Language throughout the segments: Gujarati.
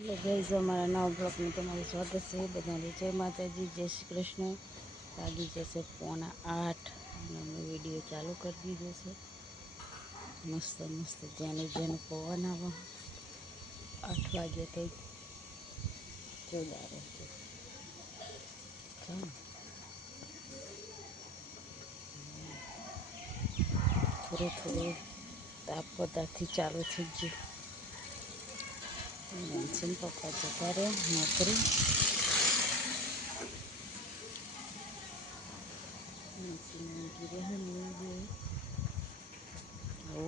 હેલો ગાઈઝ, અમારા નવા બ્લોગમાં તમારું સ્વાગત છે. બધાને જય માતાજી, જય શ્રી કૃષ્ણ. વાગી જશે 7:45 અને અમે વિડીયો ચાલુ કરી દીધો છે. મસ્ત મસ્ત જેનું પવન આવે. 8 વાગે તો જોરદાર છે. થોડું થોડું તાપ બધાથી ચાલુ થઈ ગયું. મેન્શન પપ્પા જતા રહ્યા નોકરી.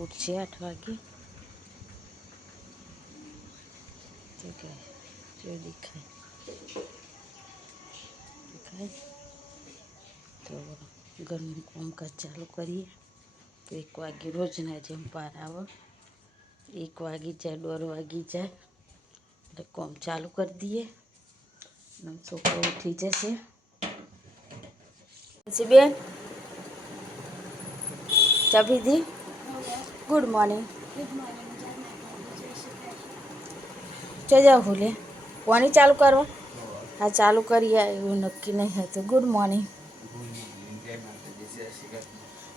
ઉઠશે 8 વાગે. જો દેખાય તો ઘરનું કામકાજ ચાલુ કરીએ. તો 1 વાગે રોજના જેમ પાર આવે. 1 વાગી જાય, 1:30 વાગી જાય એટલે કામ ચાલુ કરી દઈએ. છોકરો ઉઠી જશે. બેન ચા પીધી? Good morning. જજા ભૂલે પાણી ચાલુ કરવા. હા, ચાલુ કરીએ. એવું નક્કી નહીં હતું. Good morning.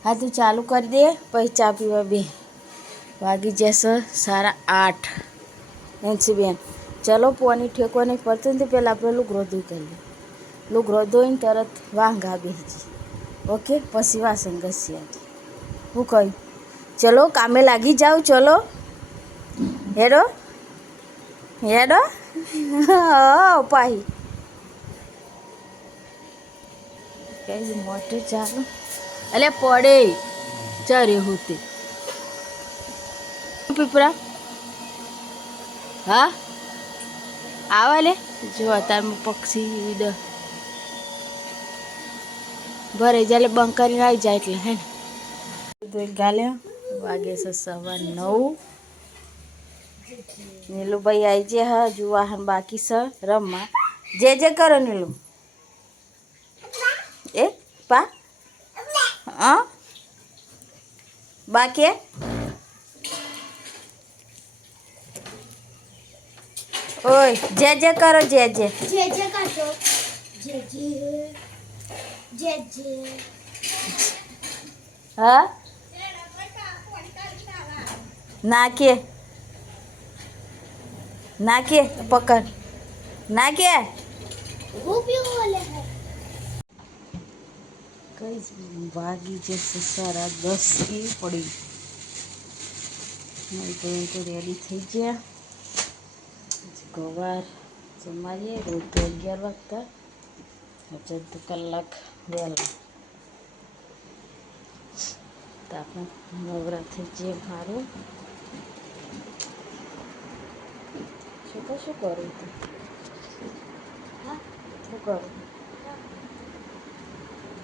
હા, તું ચાલુ કરી દે પછી ચા પીવા બે. વાગી જશે 8:30. બેન ચલો, પાણી ઠેકો નહીં પડતું ને પહેલાં આપણે લુગરો ધોઈ કરીએ. લુગરો ધોઈને તરત વાંગા બેસી. ઓકે, પછી વાસણ ઘસીએ. હું કહ્યું ચલો કામે લાગી જાઓ. ચલો હેડો હેડો. પાહી કઈ મોટર ચાલુ એટલે પડે ચરે હોતે પીપરા. હા આવા લે જો અત્યારમાં પક્ષી ભરે જાય બંધ કરીને આવી જાય એટલે હે ને ગાલે. વાગે છે 9:15. નીલુભાઈ આવી જાય. હા, હજુ વાહન બાકી છે રમવા. જે કરો નીલુ. એ પા હા બાકી ઓય જે કરો જે કરજો. હા નાખીએ પકડ નાખીએ. કઈ વાગી જશે 10:30 પડી. તો રેડી થઈ ગયા. ગવાર જમારીએ. રોજ તો 11 વાગતા. 14 કલાક વહેલા તો આપણે નવરાત્રી જે મારું શું કરું તું? શું કરું?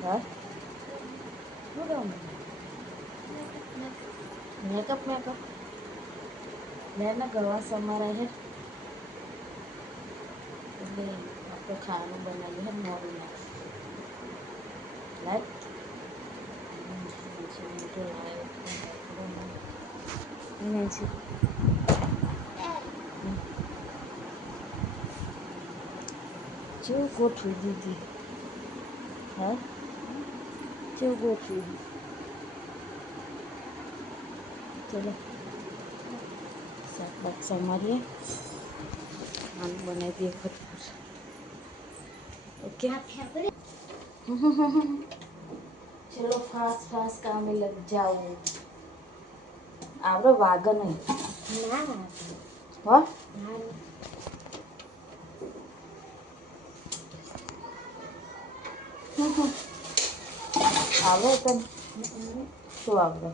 હા શું રમું? મેકઅપ મેં ગવા સમારા છે એટલે આપણે ખાવાનું બનાવીએ. મોડું લાઈટ જેવું ગોઠવી દીધી. હા જેવું ગોઠવી. ચલો શાક બાક સમારીએ. ખાવાનું બનાવી દઈએ ફટફટ. ઓકે ચલો ફાસ્ટ કામે લગ જાઓ. આવડો વાગ નહીં. હો આવડે તને શું આવડે?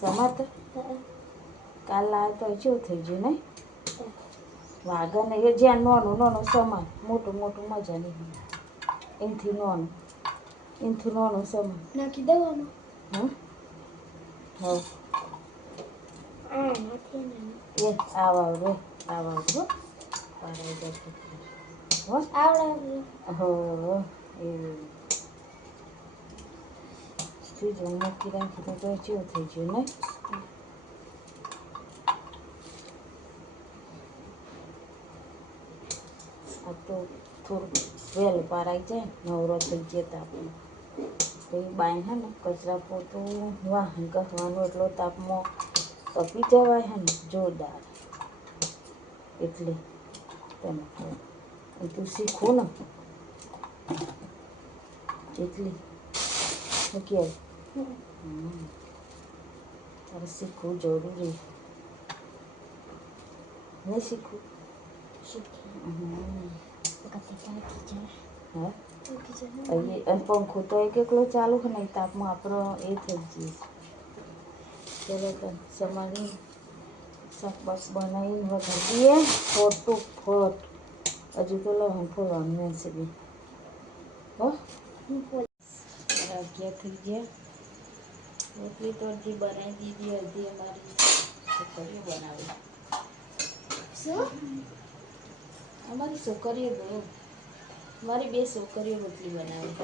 સમાત કાલ લાવે તો કેવું થઈ ગયું નહીં? વાગે નહીં. એ જ્યાં નાનું સમાન મોટું મજા નહીં. એનાથી નાનું સમાન નાખી દેવાનું. હા એ આવડે હો. એવું મૂકી રાખી તો કેવું થઈ ગયું નહીં? આ તો થોડું વહેલું પારાઈ જાય નવરો થઈ જતા આપણે તો એ બાય હે ને કચરા પોતું વાહન કરવાનું એટલો તાપમાં તપી જવાય હે ને જોરદાર એટલે તમે તું શીખવું ને એટલે શું કહેવાય તારે શીખવું જરૂરી નહીં શીખવું હા અને પંખો તો એક એકલો ચાલુ છે ને તાપમાં આપણો એ થઈ જઈએ ચલો તો સમારી શાકભાજ બનાવીને વધારી દઈએ ફોટું ફોટ હજુ તો લહણ ફોલવાનું રહેશે બે હો અગિયાર થઈ ગયા રોટલી તો અડધી બનાવી દીધી અડધી અમારી છોકરીઓ બનાવી શું અમારી છોકરીઓ ગયો મારી બે છોકરીઓ રોટલી બનાવી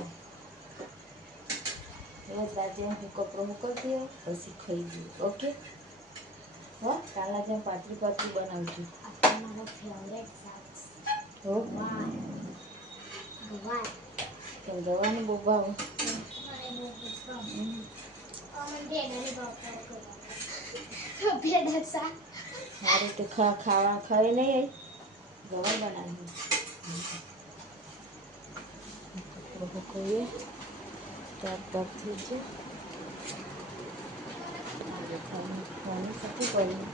બસ આજે હું કપડો મોકલતી હોઉં પછી ખાઈ જઈએ ઓકે હા કાલા જેમ પાતળી પાતળી બનાવજો મારો ફેવરેટ શાક હો ગવાનું બહુ ભાવે સારું તો ખાવા ખાઈ નહીં ગવા બનાવી કપડો કહીએ ત્યાર થઈ જાય ખાવાની શકું કર્યું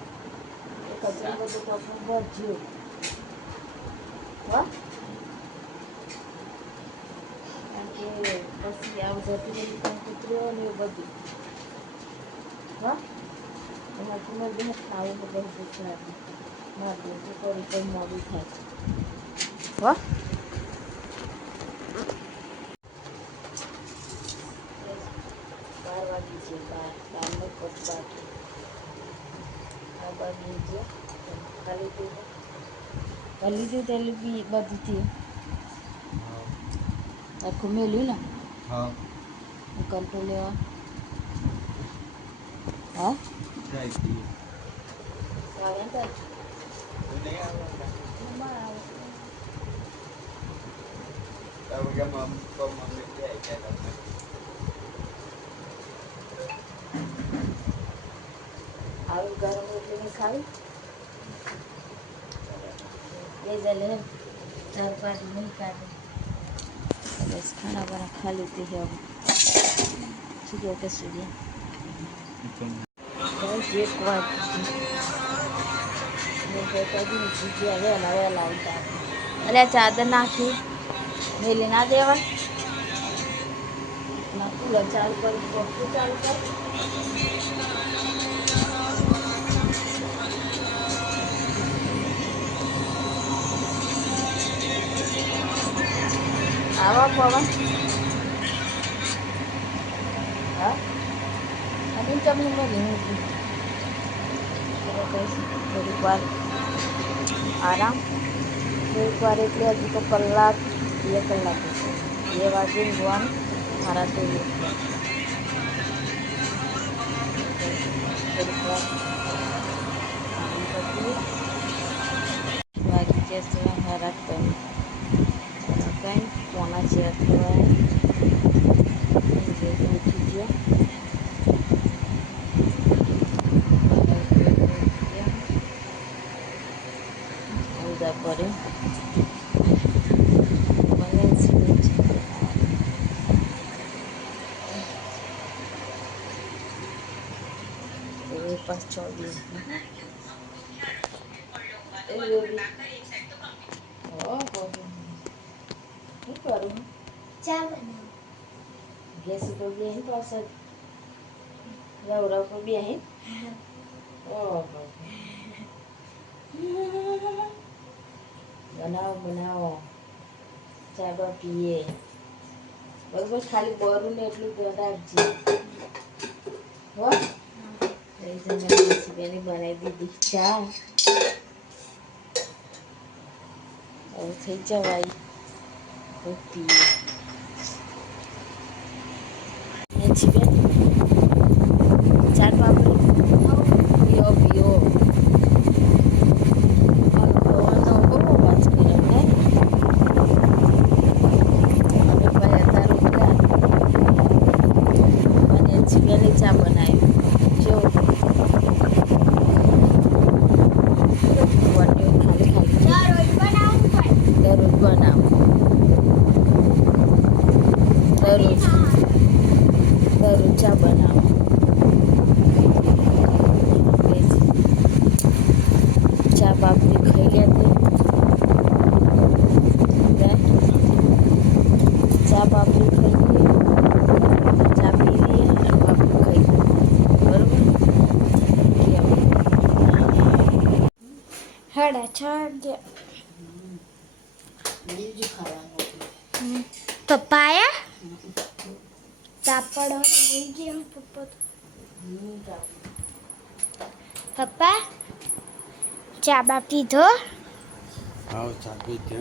એ કચરા બધું કપડું ભરજ્યું હા કારણ કે પછી આ જતી બધી કંકુતરીઓ ને એ બધું હા એમાં તમે બે ખાવું બધા ગુજરાત મારી દે કરી કોઈ મોડું થાય હા 12 વાગી છે 12 કપ બાકી આ બાજુ છે ખાલી દઉં તેલ બી બધીથી આખું મેલ્યું ને હા કંટ્રોલ લેવા હા આવી ગરમ રોટલી ખાવી એ જલે 4-5 નહીં કાઢે બસ ખાના બના ખા લેતી है अब सूर्य के सूर्य बस एक बार मैं कहता हूँ जीजिया वेला वेला આવતા અરે ચાદર નાખી મેલી ના દેવાય ના કુલર ચાલુ કરી પંખો ચાલુ કર આવા પવન હા અને તમને મળી મૂકી થોડીક વાર આરામ થોડીક વાર એટલે હજુ તો કલાક 2 કલાક 2 વાગે જોવાનું મારા તો થોડીક વાર વાગી જશે હારા કંઈ પોણા ચેર થવાય ઉઠી ગયા ઉદા પડે મને પાસ 6 દિવસ શું કરું ચા બનાવ ગેસ ઉપર બેહીને પાછળ રવડા ઉપર બેહીને ઓહો બનાવો બનાવો ચા પીએ બરોબર ખાલી બરું ને એટલું રાખજે હો બેની બનાવી દીધી ચા હવે થઈ જવાય પીએ બેન ચાર પાપડી પીઓ પીઓ બહુ અવાજ કર્યો ને બીજું ખાવાનું પપ્પા આયા તાપડ હોઈ ગયા પપ્પા ચા બા પીધો આવ ચાપી દે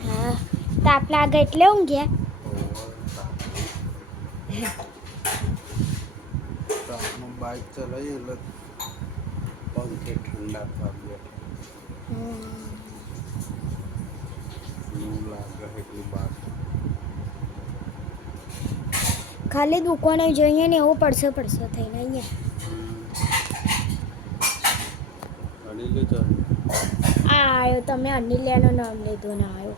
હા તાપ લાગે એટલે ઊંઘ્યા તાપમાં બાઇક ચલાવી એટલે પંખે ઠંડા થાય લૂ લાગે એટલી બહાર ખાલી દુકાને જઈએ ને એવું પડશે થઈને અહીંયા અડી લીધો આ આવ્યો તમે અનિલ્યાનું નામ લીધું ને આવ્યો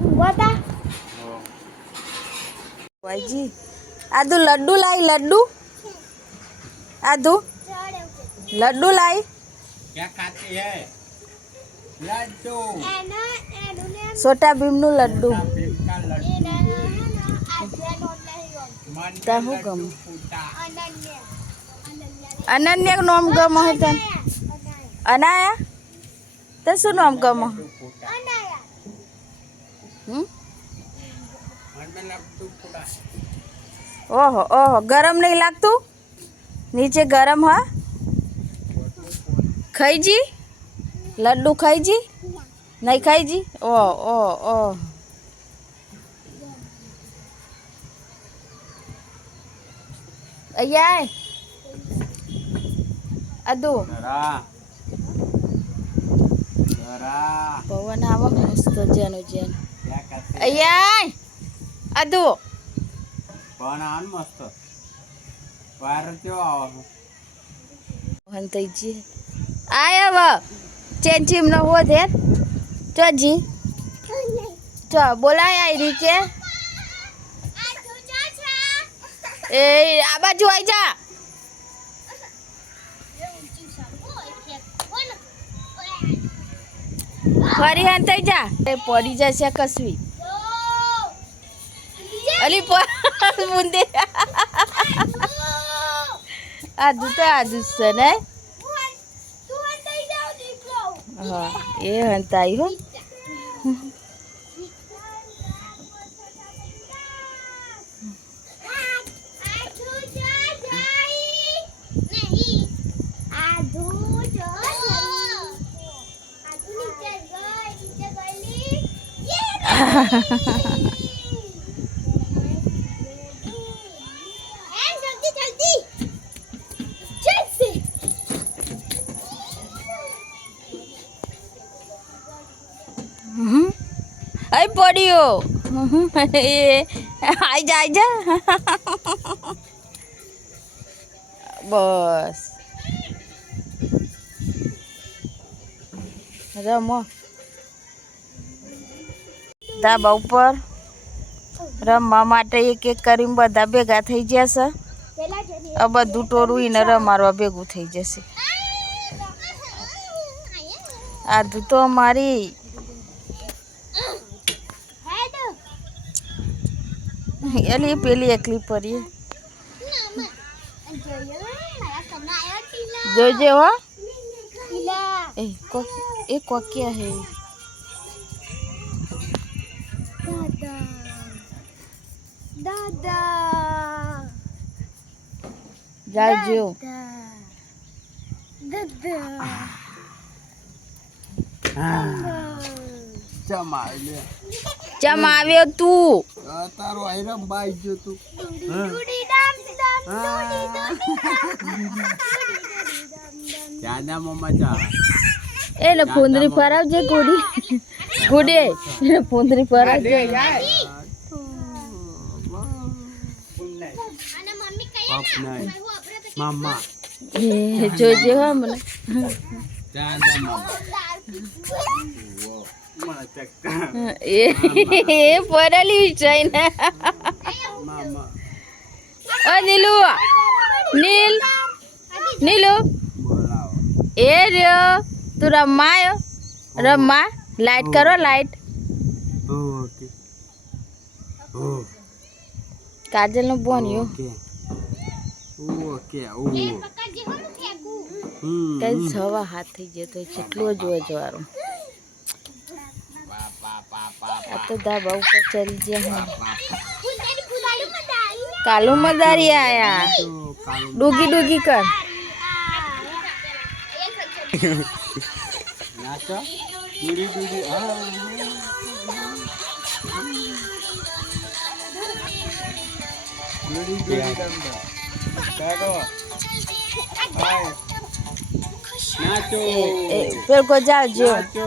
ઊંઘવા ભાઈજી આદુ લડ્ડુ લાઈ લડ્ડુ આદુ લડ્ડુ લાઈ क्या खाते हैं लड्डू छोटा भीम નું લડ્ડુ का તા હું ગમ અનન્ય નામ ગમ હે તન અનાયા તે શું નામ ગમ ઓહો ઓહો ગરમ નહીં લાગતું નીચે ગરમ હા ખાઈ જી લડ્ડુ ખાઈ જી નહીં ખાઈ જી ઓહ ઓહ ઓહ અહીંયા અદુ जरा जरा પવન આવો મસ્ત જેનું જેનું क्या खाते અહીંયા અદુ પણ આન મસ્ત વાર કેવો આવો હંતઈજી આયા વ ચેન્ચીમ નો હો ધેર ચોજી ચો બોલાય આઈ રી કે એ આ બાજુ આઈ જા ફરી હંતઈ જા એ પડી જશે કસવી અલી મુંદે આદુ તો આદુ છે ને હા એ હંતાઈ હો અઈ પડ્યો આઈ જા બસ રમો ધાબા ઉપર રમવા માટે એક એક કરીને બધા ભેગા થઈ જશે આ બધું ટોરું એને રમાડવા ભેગું થઈ જશે આધું તો અમારી એલી પેલી એકલી પડી જોજે હો એ કોકિયા હે દાદા જાજો ચમાય ચમ આવ્યો તું તારો આયરમ બાઈ ગયો તું દાદા મમ્મા ચા એને ફૂંદરી ફરાવજે ગુડી ગુડે એને ફૂંદરી ફરાવજે મમ્મા એ જોજે હો મને દાદા મમ્મા એ પડેલી છે ને મામા ઓ નીલુ નીલુ બોલાવો એ રહ્યો તું રમાયો રમવા લાઈટ કરો લાઈટ ઓકે ઓ કાજલનું બોન્યું ઓકે ઓ કઈ સવા હાથ થઈ ગયો તો કેટલું જોવાનું આ તો ધાબા ઉપર ચડી ગયા કાલુ મદારી આયા ડૂગી ડૂગી કર નાચો દૂરી દૂરી હા દૂરી દૂરી રમવા કાકો હાય નાચો પેલ કો જાજો નાચો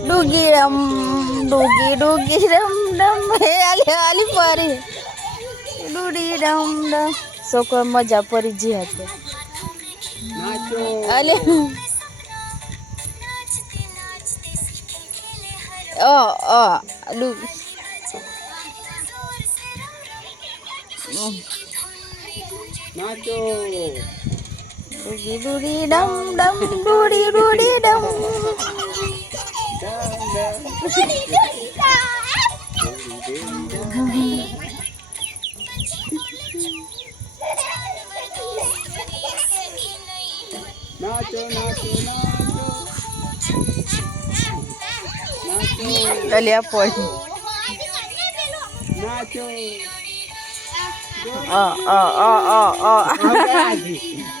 ડૂગી રમ ડૂગી રમ રમ હે આલી આલી પરી ડૂડી રમ રમ સોકો મજા પડી જી hatte નાચો અલે ડૂગી નાચો ડૂગી ડૂડી ડમ ડમ ડૂડી ડૂડી ડમ નાચો નાચો અલ્યા પડી નાચો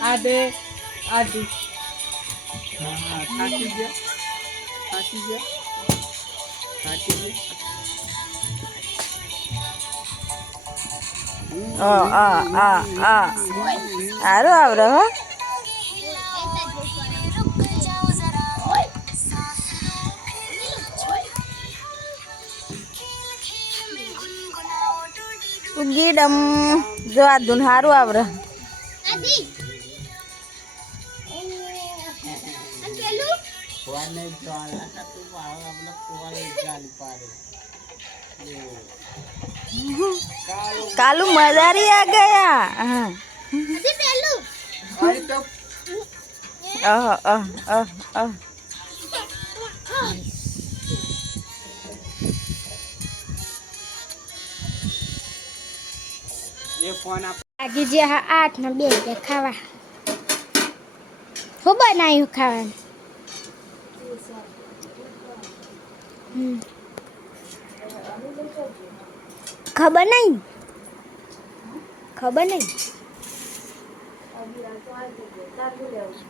આદે આદે હા થાકી ગયા થાકી ગયા થાકી ગયા સારું આવડે હો ગીડમ જો આ ધૂન સારું આવડે कालू मदारी आ गया हाँ ये फोन आप આગે જે 8 ને 2 ગયા ખાવા હું બનાવ્યું ખાવાનું ખબર નહીં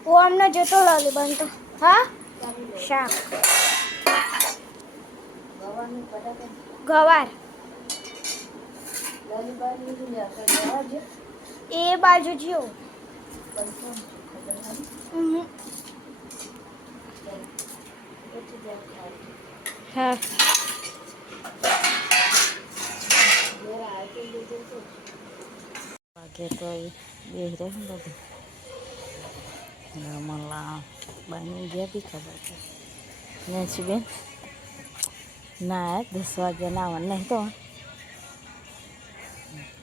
ઓ અમને જતો લાગે બનતો હા શાક ગવાર એ બાજુ જ્યો હા વાગે તો બે રહે બધું રમલા બની ગયા બી ખબર છે નેસી બેન ના 10 વાગે ના આવવાનું નહીં તો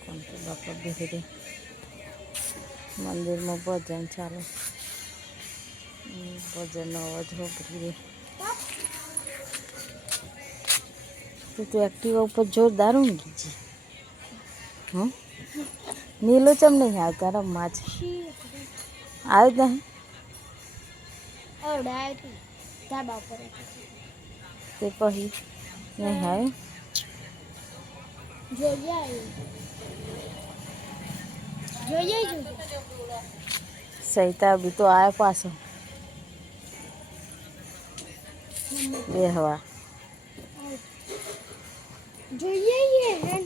કોણ તો બાપા બેસી દે મંદિરમાં ભજન ચાલે ભજનનો અવાજ હોભરી દે તું એક્ટિવા ઉપર જોરદાર ઊંઘી છે નીલો ચમ નહીં આવતા રમવા છે આવ્યું જ નહીં ધાબા ઉપર તે પછી નહીં આવ્યું જોઈએ સહિતા બી તો આવ્યો પાછો બેહવા જોઈએ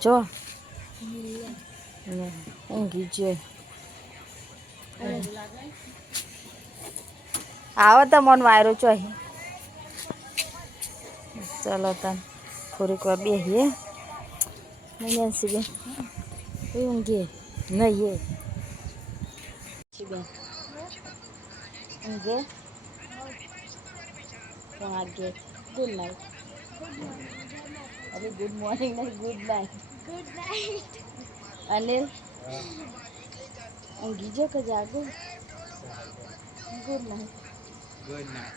જો ઊંઘી છે આવો તો મન વાયરો છો ચલો તન થોડીક વાર બેસીએ નહીં બેન ઊંઘીએ નહીં બેન ઊંઘે વાગે ગુડ નાઇટ અરે ગુડ મોર્નિંગ નહીં good night. Good night. Anil ઊંઘી જો કે જાગો. Good night. Good night.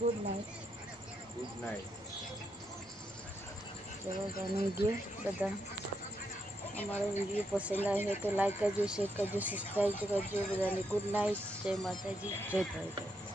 Good night. Good night. ચલો જાણી ગયો બધા. અમારો વિડીયો પસંદ આવ્યો હોય તો લાઈક કરજો, શેર કરજો, સબસ્ક્રાઈબ કરજો. બધાને ગુડ નાઇટ. જય માતાજી, જય દ્વારકા.